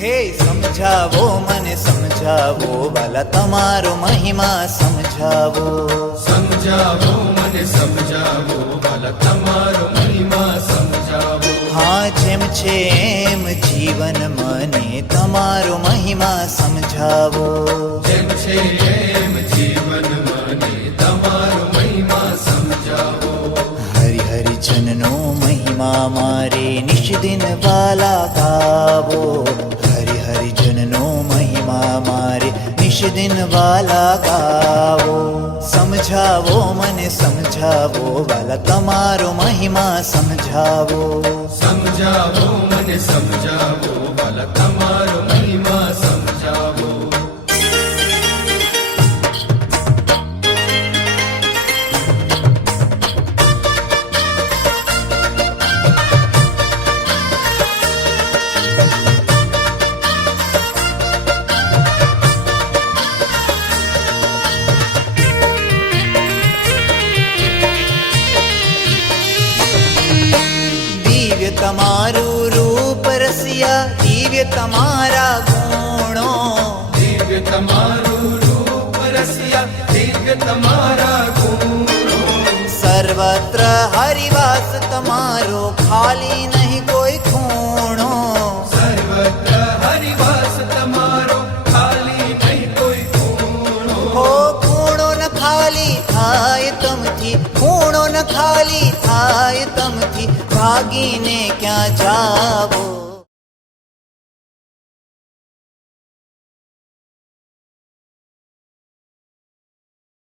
હે સમજાવો મને સમજાવો વાલા તમારો મહિમા સમજાવો. સમજાવો મને સમજાવો વાલા તમારો મહિમા સમજાવો. હા જેમ છે એમ જીવન મને તમારો મહિમા સમજાવો. જેમ છે એમ જીવન મને તમારો મહિમા સમજાવો. હરિ હરિજનનો મહિમા મારે નિષ્દિન વાલા ગાવો. હરિ હરિજનનો મહિમા મારે નિષ્દિન વાલા ગાવો. સમજાવો મને સમજાવો વાલા તમારો મહિમા સમજાવો. સમજાવો મને સમજાવો વાલા તમારો મહિમા સમજાવો. દિવ્ય તમારું રૂપ રસિયા દિવ્ય તમારા ગુણો. દિવ્ય તમારું રૂપ રસિયા દિવ્ય તમારા ગુણો. સર્વત્ર હરિવાસ તમારો ખાલી નહીં કોઈ ખૂણો. સર્વત્ર હરિવાસ તમારો ખાલી નહીં કોઈ ખૂણો. હો ખૂણો ન ખાલી થાય તમથી ખૂણો ન ખાલી થાય તમથી ભાગીને ક્યાં જાવો.